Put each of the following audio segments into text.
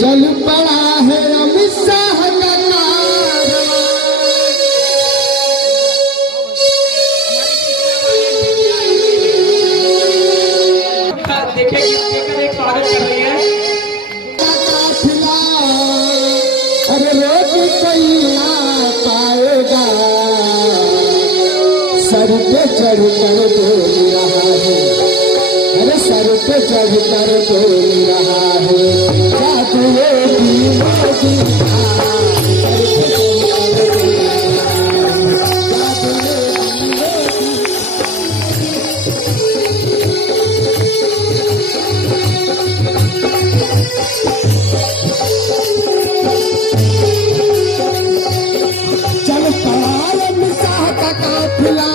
चल पड़ा है अमित शाह का कारवां। देखिए एक स्वागत कर रही है काफिला, अरे रोक कोई ना पाएगा, सर पे चढ़ कर बोल रहा है, अरे सर पे चढ़ कर बोल रहा है, जादू मोदी मोदी चल पड़ा अमित शाह का काफिला,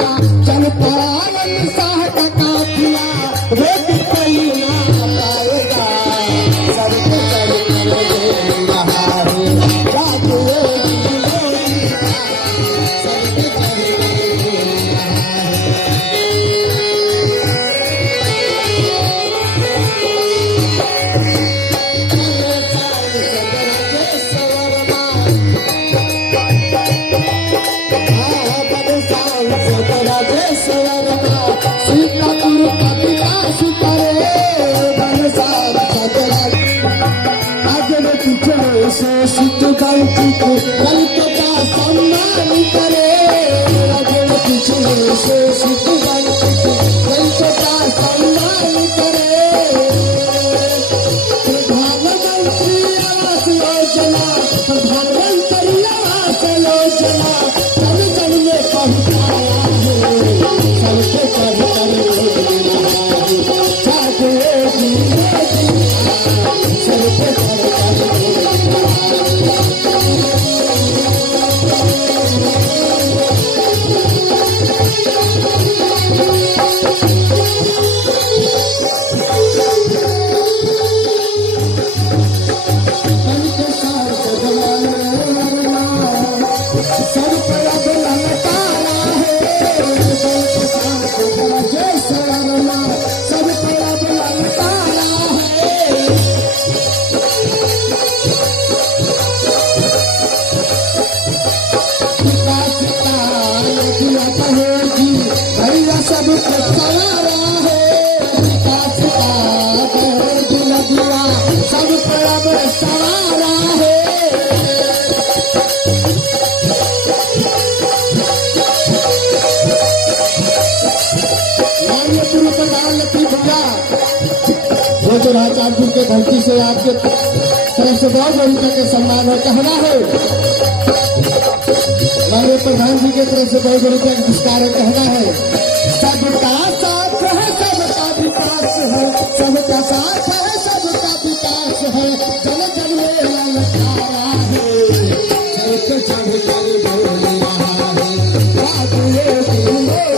चल पड़ा अमित शाह का काफिला, रोक कोई ना पाएगा, सर पे चढ़ कर बोल रहा है, जादू मोदी मोदी, सर पे चढ़ कर बोल रहा है। गलत का सम्मान करे, अगर पिछले से सिद्ध गलत का सम्मान करे, प्रधानमंत्री आवास योजना, प्रधानमंत्री आवास योजना जन जन में पहुंचाया है, सबके चढ़ कर बोल रहा है, जादू मोदी मोदी, सबके चढ़ कर बोल रहा है। सर पर अब ललकारा है, जय शर्मा, सर पर अब ललकारा है। विकास का नदिया बहेगी, भैया सब कुछ सवारा है, विकास का बहेगी नदिया, सब पर अब सवारा है। माननीय पूर्व प्रधानमंत्री भैया, भोजराचारपुर के धरती से आपके तरफ से बहुत बड़ी के सम्मान है, कहना है माननीय प्रधान जी के तरफ से बहुत बड़ी का पुरस्कार है, कहना है सबका साथ है सबका विकास है, सबका साथ है सबका विकास है, जन जन में ललकारा है, सर पे चढ़ कर बोल रहा है, जादू मोदी मोदी,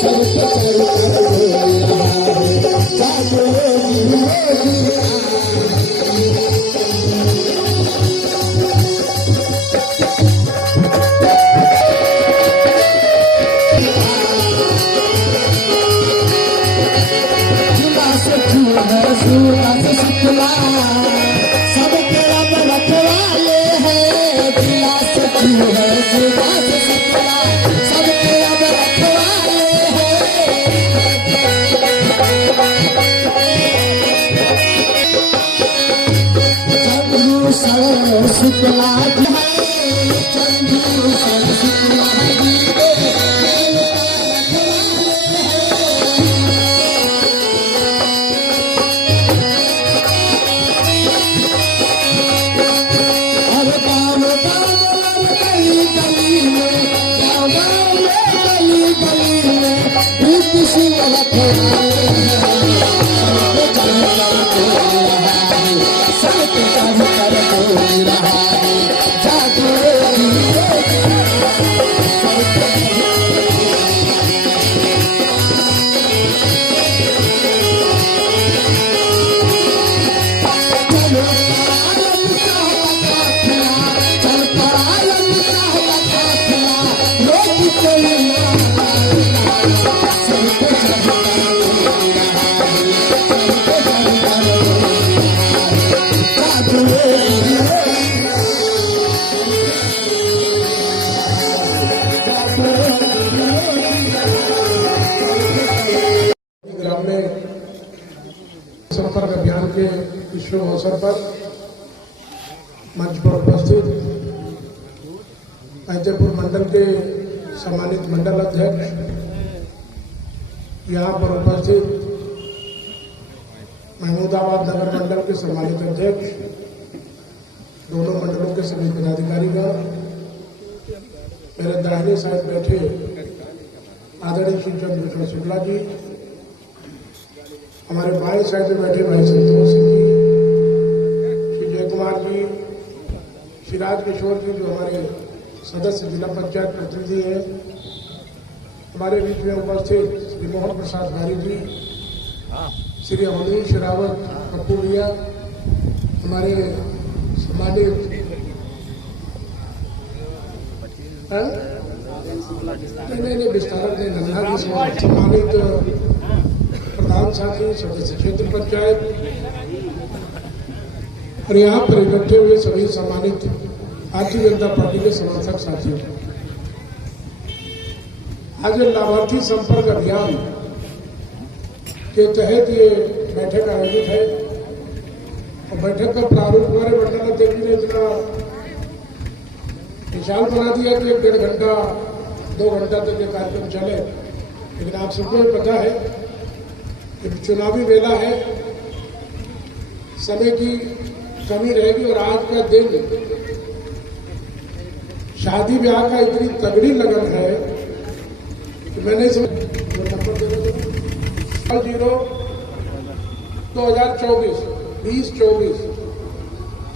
सर पे चढ़ कर बोल रहा है, जादू मोदी मोदी। सबके अब रखवाले हैं, जिला सचिव है सुभाष शुक्ला, सबके अब रखवाले हैं। चंद्रभूषण शुक्ला है, चंद्रभूषण शुक्ला सब पंजाब में संपर्क अभियान के इस शुभ अवसर पर मंच पर उपस्थित फैजपुर मंडल के सम्मानित मंडल अध्यक्ष, यहाँ पर उपस्थित महमूदाबाद नगर मंडल के सम्मानित अध्यक्ष, दोनों मंडलों के सभी पदाधिकारीगण, मेरे दाहिने साइड बैठे आदरणीय श्री चंद्रभूषण शुक्ला जी, हमारे बाएं साइड में बैठे भाई संतोष सिंह जी, श्री जय कुमार जी, श्री राज किशोर जी जो हमारे सदस्य जिला पंचायत प्रतिनिधि हैं, हमारे बीच में उपस्थित श्री मोहन प्रसाद भारी जी, श्री अवनीश रावत पप्पू भैया, हमारे सम्मानित नहीं विस्तारक नहीं नन्हा जी, सम्मानित प्रधान साथी, सदस्य क्षेत्र पंचायत और यहाँ पर इकट्ठे हुए सभी सम्मानित भारतीय जनता पार्टी के समर्थक साथियों, आज लाभार्थी संपर्क अभियान के तहत ये बैठक आयोजित है और बैठक का प्रारूप हमारे मंडल अध्यक्ष ने इतना विशाल बना दिया कि 1.5 घंटा 2 घंटा तक ये कार्यक्रम चले, लेकिन आप सबको पता है कि चुनावी वेला है, समय की कमी रहेगी और आज का दिन शादी ब्याह का इतनी तगड़ी लगन है कि मैंने इस नंबर 0-2024 2024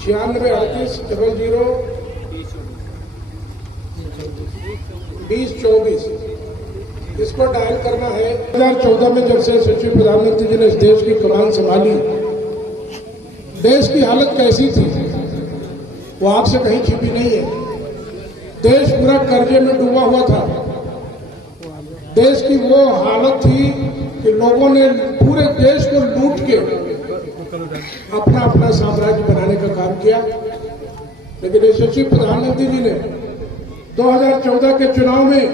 9638 00 2024 इसको डायल करना है। 2014 में जब से सचिव प्रधानमंत्री जी ने इस देश की कमान संभाली, देश की हालत कैसी थी वो आपसे कहीं छिपी नहीं है। देश पूरा कर्जे में डूबा हुआ था। देश की वो हालत थी कि लोगों ने पूरे देश को लूट के अपना अपना साम्राज्य बनाने का काम किया, लेकिन यशस्वी प्रधानमंत्री जी ने 2014 के चुनाव में,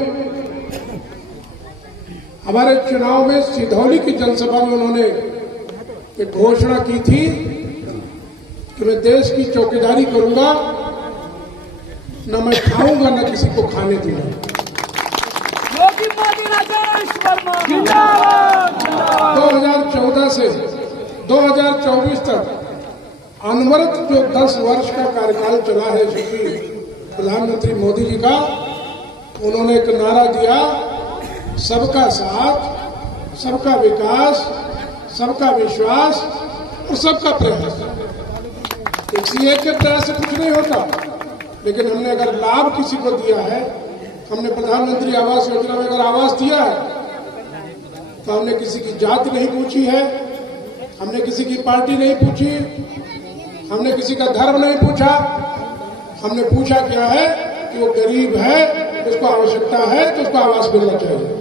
हमारे चुनाव में सिधौली की जनसभा में उन्होंने एक घोषणा की थी कि मैं देश की चौकीदारी करूंगा, न मैं खाऊंगा न किसी को खाने दूंगा। 2014 से 2024 तक अनवरत जो 10 वर्ष का कार्यकाल चला है श्री प्रधानमंत्री मोदी जी का, उन्होंने एक नारा दिया, सबका साथ, सबका विकास, सबका विश्वास और सबका प्रयास। किसी एक के प्रयास से कुछ नहीं होता, लेकिन हमने अगर लाभ किसी को दिया है, हमने प्रधानमंत्री आवास योजना में अगर आवास दिया है तो हमने किसी की जाति नहीं पूछी है, हमने किसी की पार्टी नहीं पूछी, हमने किसी का धर्म नहीं पूछा, हमने पूछा क्या है कि वो गरीब है, उसको आवश्यकता है तो उसको आवास मिलना चाहिए।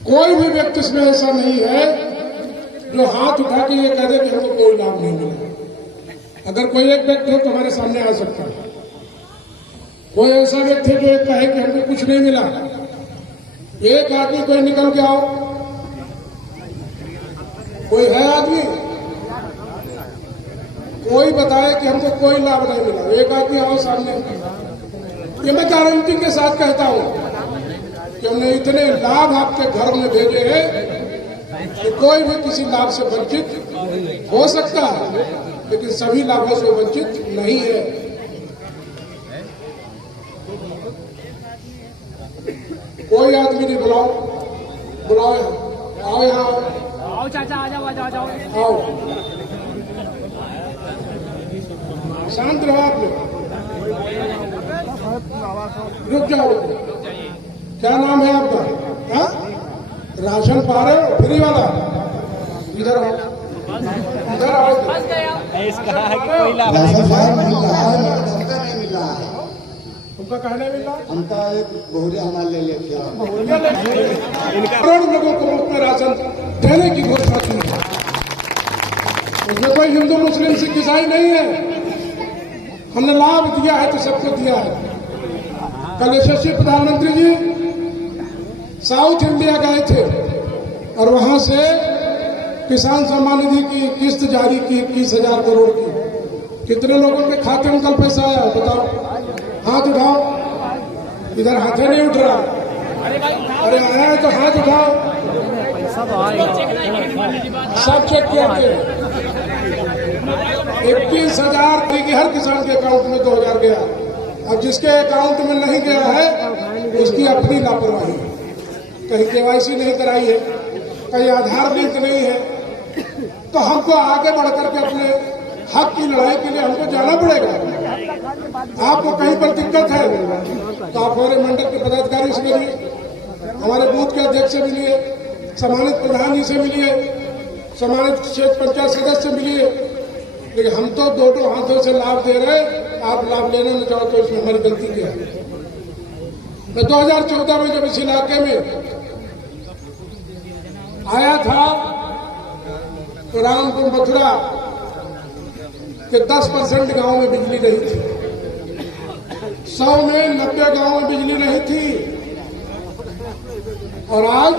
कोई भी व्यक्ति इसमें ऐसा नहीं है जो हाथ उठा के ये कह दे कि हमको कोई लाभ नहीं मिला। अगर कोई एक व्यक्ति हो तो हमारे सामने आ सकता है। कोई ऐसा व्यक्ति जो एक कहे कि हमको कुछ नहीं मिला, एक आदमी कोई निकल के आओ, कोई है आदमी कोई बताए कि हमको कोई लाभ नहीं मिला, एक आदमी आओ सामने। ये मैं गारंटी के साथ कहता हूं कि हमने इतने लाभ आपके घर में भेजे हैं कि कोई भी किसी लाभ से वंचित हो सकता है, लेकिन सभी लाभों से वंचित नहीं है। कोई आदमी नहीं, बुलाओ बुलाओ, आओ यहाँ आओ चाचा, आ जाओ आ जाओ आ जाओ। आओ, शांत रहो आप लोग, रुक जाओ। क्या नाम है आपका? हाँ, राशन पा रहे हो फ्री वाला? इधर आओ, इधर आओ। राशन साहब मिल रहा है, हमका नहीं मिल रहा है। तुमका कहने मिला? हमका एक बहुरिया हमारे ले लेके करोड़ लोगों को मुफ्त में राशन देने की घोषणा की है। उसमें कोई हिंदू मुस्लिम सिख ईसाई नहीं है। हमने लाभ दिया है तो सबको दिया है। कल यशस्वी प्रधानमंत्री जी साउथ इंडिया गए थे और वहां से किसान सम्मान निधि की किस्त जारी की 21,000 करोड़ की। कितने लोगों के खाते में कल पैसा आया बताओ, हाथ उठाओ। इधर हाथे नहीं उठ रहा, अरे आया है तो हाथ उठाओ। सब चेक किया थे। 21,000 की हर किसान के अकाउंट में 2,000 गया। अब जिसके अकाउंट में नहीं गया है उसकी अपनी लापरवाही, कहीं केवाईसी नहीं कराई है, कहीं आधार लिंक नहीं है, तो हमको आगे बढ़कर के अपने हक की लड़ाई के लिए हमको जाना पड़ेगा। आपको कहीं पर दिक्कत है तो आप हमारे मंडल के पदाधिकारी से मिलिए, हमारे बूथ के अध्यक्ष से मिलिए, सम्मानित प्रधान जी से मिलिए, सम्मानित क्षेत्र पंचायत सदस्य से मिलिए। लेकिन हम तो दो हाथों से लाभ दे रहे, आप लाभ लेना न चाहो तो इसमें हमारी गलती क्या है। मैं 2014 में जब इस इलाके में आया था तो रामपुर मथुरा के 10% गांव में बिजली नहीं थी, 100 में 90 गांव में बिजली नहीं थी, और आज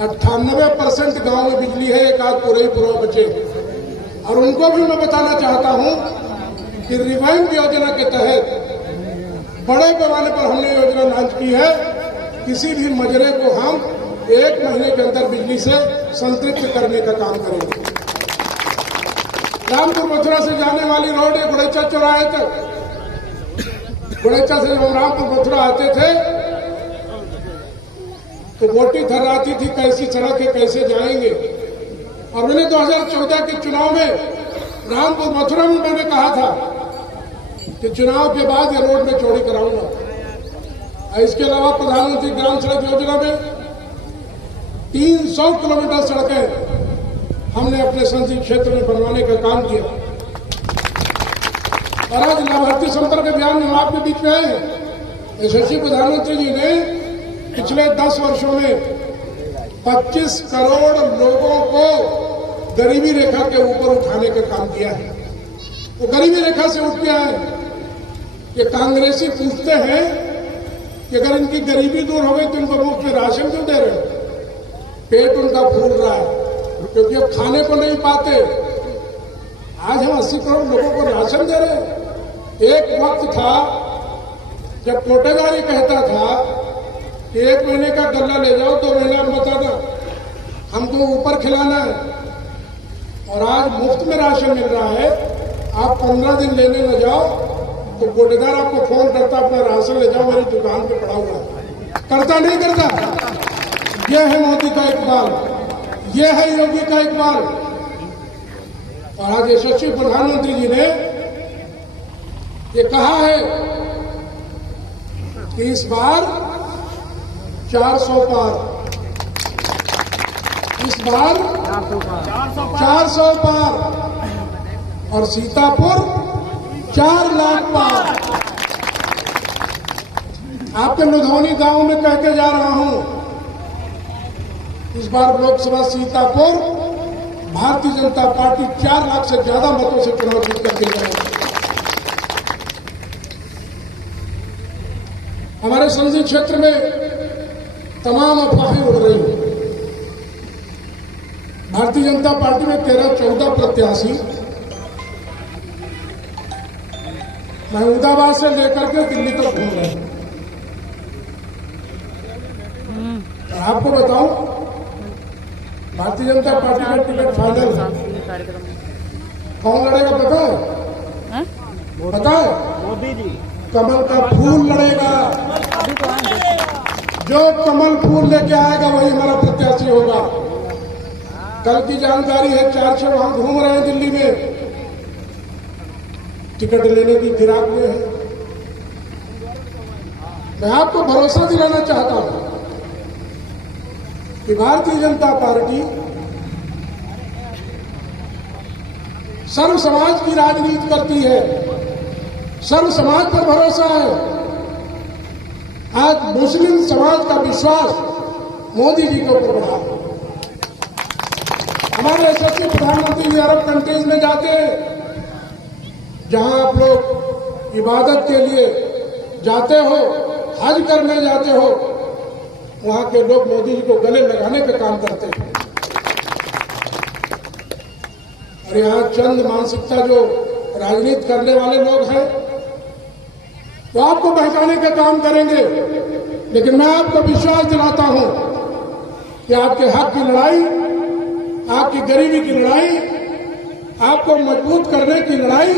98% गांव में बिजली है। एक आध पूरे बचे। और उनको भी मैं बताना चाहता हूं कि रिवाइंड योजना के तहत बड़े पैमाने पर हमने योजना लॉन्च की है। किसी भी मजरे को हम 1 महीने के अंदर बिजली से संतृप्त करने का काम करेंगे। रामपुर मथुरा से जाने वाली रोड है गुड़ैचा चौराहे तक। गुड़ैचा से जब हम रामपुर मथुरा आते थे तो मोटी थर्राती थी, कैसी सड़क है, कैसे जाएंगे। और मैंने 2014 के चुनाव में रामपुर मथुरा में मैंने कहा था कि चुनाव के बाद ये रोड में चौड़ी कराऊंगा। इसके अलावा प्रधानमंत्री ग्राम सड़क योजना में 300 किलोमीटर सड़कें हमने अपने संसदीय क्षेत्र में बनवाने का काम किया। और आज लाभार्थी संपर्क अभियान में आपके बीच में आए यशस्वी प्रधानमंत्री जी ने पिछले 10 वर्षों में 25 करोड़ लोगों को गरीबी रेखा के ऊपर उठाने का काम किया है। वो गरीबी रेखा से उठ के आए। ये कांग्रेसी पूछते हैं कि अगर इनकी गरीबी दूर हो गई तो इनको मुफ्त में राशन क्यों दे रहे हो। पेट उनका फूल रहा है क्योंकि अब खाने को नहीं पाते। आज हम 80 करोड़ लोगों को राशन दे रहे हैं। एक वक्त था जब कोटेदार ये कहता था कि 1 महीने का गल्ला ले जाओ, 2 महीना में बताना, हमको ऊपर खिलाना है। और आज मुफ्त में राशन मिल रहा है। आप 15 दिन लेने न जाओ तो कोटेदार आपको फोन करता, अपना राशन ले जाओ, मेरी दुकान पे पड़ा हुआ है। करता नहीं करता। यह है मोदी का इकबाल, यह है योगी का इकबाल। और आज यशस्वी प्रधानमंत्री जी ने ये कहा है कि इस बार 400 पार, इस बार 400 पार, और सीतापुर 4 लाख पार। आपके लुधौनी गांव में कह के जा रहा हूं, इस बार लोकसभा सीतापुर भारतीय जनता पार्टी 4 लाख से ज्यादा मतों से चुनाव जीत करके जाएगी। हमारे संसदीय क्षेत्र में तमाम अफवाहें उड़ रही हैं। भारतीय जनता पार्टी में 13-14 प्रत्याशी महमूदाबाद से लेकर के दिल्ली तक घूम रहे हैं। आपको बताऊं, भारतीय जनता पार्टी का टिकट फाइनल है। कौन लड़ेगा पता है? पता है? मोदी जी। कमल का फूल लड़ेगा। जो कमल फूल लेके आएगा वही हमारा प्रत्याशी होगा। कल की जानकारी है, 4-6 वहां घूम रहे हैं दिल्ली में, टिकट लेने की फिराक में है। मैं आपको भरोसा दिलाना चाहता हूं कि भारतीय जनता पार्टी सर्व समाज की राजनीति करती है, सर्व समाज पर भरोसा है। आज मुस्लिम समाज का विश्वास मोदी जी के ऊपर बढ़ा। हमारे यशस्वी प्रधानमंत्री जी अरब कंट्रीज में जाते हैं, जहां आप लोग इबादत के लिए जाते हो, हज करने जाते हो, वहां के लोग मोदी जी को गले लगाने का काम करते हैं। और यहाँ चंद मानसिकता जो राजनीति करने वाले लोग हैं तो आपको बहकाने का काम करेंगे। लेकिन मैं आपको विश्वास दिलाता हूं कि आपके हक की लड़ाई, आपकी गरीबी की लड़ाई, आपको मजबूत करने की लड़ाई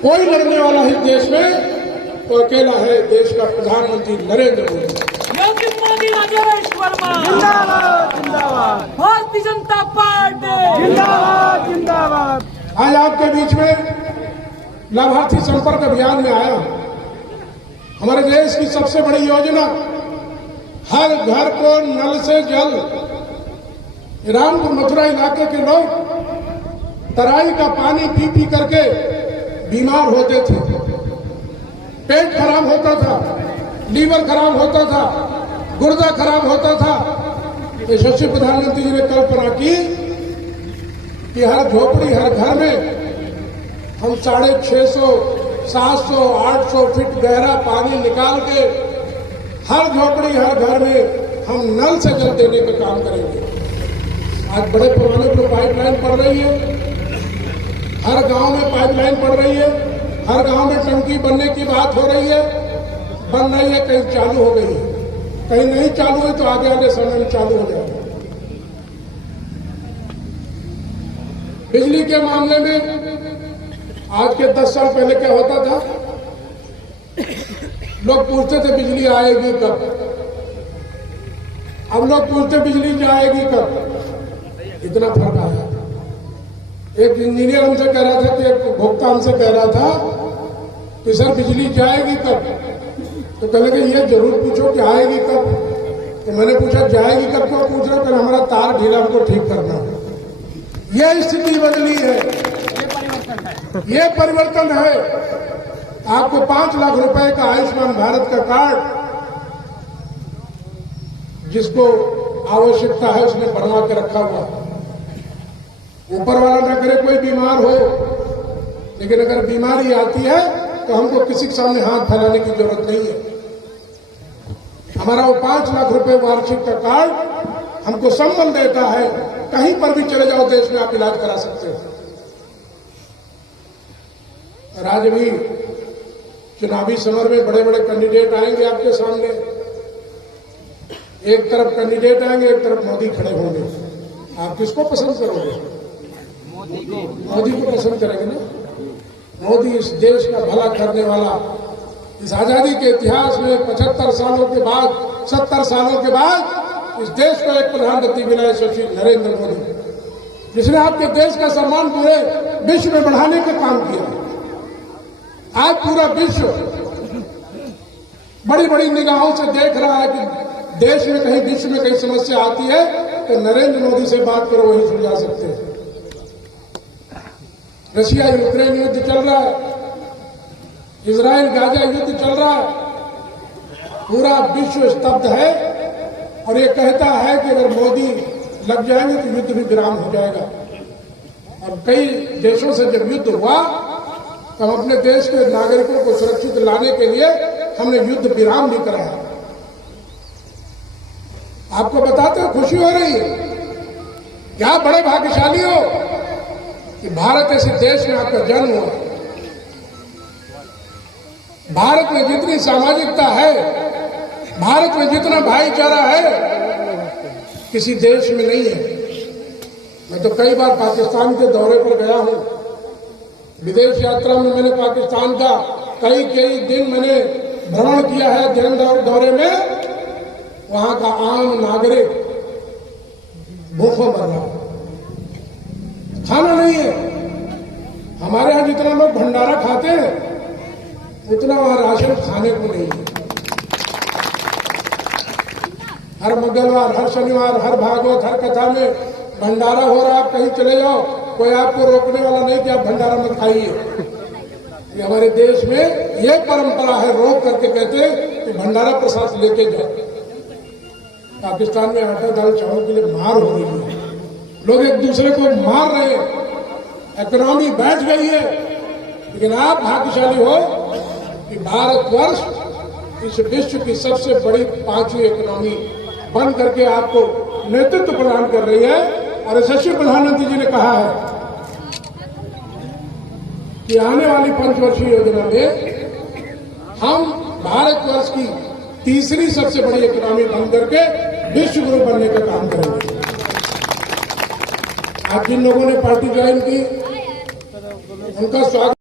कोई लड़ने वाला ही देश में तो अकेला है देश का प्रधानमंत्री नरेंद्र मोदी। योगी मोदी राजेश वर्मा जिंदाबाद जिंदाबाद, भारतीय जनता पार्टी जिंदाबाद जिंदाबाद। आज आपके बीच में लाभार्थी संपर्क अभियान में आया हूं। हमारे देश की सबसे बड़ी योजना हर घर को नल से जल। रामपुर मथुरा इलाके के लोग तराई का पानी पी पी करके बीमार होते थे, पेट खराब होता था, लीवर खराब होता था, गुर्दा खराब होता था। यशस्वी प्रधानमंत्री जी ने कल्पना की कि हर झोपड़ी हर घर में हम 650, 700, 800 फीट गहरा पानी निकाल के हर झोपड़ी हर घर में हम नल से जल देने का काम करेंगे। आज बड़े पैमाने पर पाइपलाइन पड़ रही है, हर गांव में पाइपलाइन पड़ रही है, हर गांव में टंकी बनने की बात हो रही है, बन रही है, कहीं चालू हो गई है, कहीं नहीं चालू हुई तो आगे आगे समय में चालू हो जाएगा। बिजली के मामले में आज के 10 साल पहले क्या होता था, लोग पूछते थे बिजली आएगी कब, अब लोग पूछते बिजली जाएगी कब। इतना फर्क आया। एक इंजीनियर हमसे कह रहा था कि एक उपभोक्ता हमसे कह रहा था कि सर बिजली जाएगी कब, तो कहने लगे ये जरूर पूछो कि आएगी कब। तो मैंने पूछा जाएगी कब क्यों पूछ रहे हो, कहने हमारा तार ढीला, हमको ठीक करना है। यह स्थिति बदली है, ये परिवर्तन है। आपको 5 लाख रुपए का आयुष्मान भारत का कार्ड जिसको आवश्यकता है उसने बनवा के रखा हुआ। ऊपर वाला न करे कोई बीमार हो, लेकिन अगर बीमारी आती है तो हमको किसी के सामने हाथ फैलाने की जरूरत नहीं है। हमारा वो 5 लाख रुपए वार्षिक का कार्ड हमको संबल देता है, कहीं पर भी चले जाओ देश में आप इलाज करा सकते हो। और आज भी चुनावी समर में बड़े बड़े कैंडिडेट आएंगे आपके सामने। एक तरफ कैंडिडेट आएंगे, एक तरफ मोदी खड़े होंगे। आप किसको पसंद करोगे? मोदी को पसंद करेंगे ना। मोदी इस देश का भला करने वाला, इस आजादी के इतिहास में 75 सालों के बाद, 70 सालों के बाद इस देश को एक प्रधानमंत्री मिला है, श्री नरेंद्र मोदी, जिसने आपके देश का सम्मान पूरे विश्व में बढ़ाने का काम किया। आज पूरा विश्व बड़ी बड़ी निगाहों से देख रहा है कि देश में कहीं, विश्व में कहीं समस्या आती है तो नरेंद्र मोदी से बात करो, वही सुलझा सकते हैं। रशिया यूक्रेन युद्ध चल रहा है, इजराइल गाजा युद्ध चल रहा है, पूरा विश्व स्तब्ध है और ये कहता है कि अगर मोदी लग जाएंगे तो युद्ध भी विराम हो जाएगा। और कई देशों से जब युद्ध हुआ तो हम अपने देश के नागरिकों को सुरक्षित लाने के लिए हमने युद्ध विराम भी कराया। आपको बताते हो खुशी हो रही है, क्या बड़े भाग्यशाली हो कि भारत ऐसे देश में आपका जन्म हुआ। भारत में जितनी सामाजिकता है, भारत में जितना भाईचारा है, किसी देश में नहीं है। मैं तो कई बार पाकिस्तान के दौरे पर गया हूं। विदेश यात्रा में मैंने पाकिस्तान का कई दिन मैंने भ्रमण किया है, अध्ययन दौरे में। वहां का आम नागरिक भूखों मर रहा है, खाना नहीं है। हमारे यहां जितना लोग भंडारा खाते हैं उतना वहां राशन खाने को नहीं है। हर मंगलवार, हर शनिवार, हर भागवत, हर कथा में भंडारा हो रहा है। आप कहीं चले जाओ, कोई आपको रोकने वाला नहीं कि आप भंडारा मत खाइए। ये हमारे देश में ये परंपरा है, रोक करके कहते हैं कि भंडारा प्रसाद लेके जाओ। पाकिस्तान में आटा दाल चावल के लिए मार हो रही है, लोग एक दूसरे को मार रहे हैं, इकोनॉमी बैठ गई है। लेकिन आप भाग्यशाली हो कि भारतवर्ष इस विश्व की सबसे बड़ी 5वीं इकोनॉमी बन करके आपको नेतृत्व प्रदान कर रही है। और यशस्वी प्रधानमंत्री जी ने कहा है कि आने वाली पंचवर्षीय योजना में हम भारतवर्ष की तीसरी सबसे बड़ी इकोनॉमी बन करके विश्व गुरु बनने का काम करेंगे। आज जिन लोगों ने पार्टी ज्वाइन की उनका स्वागत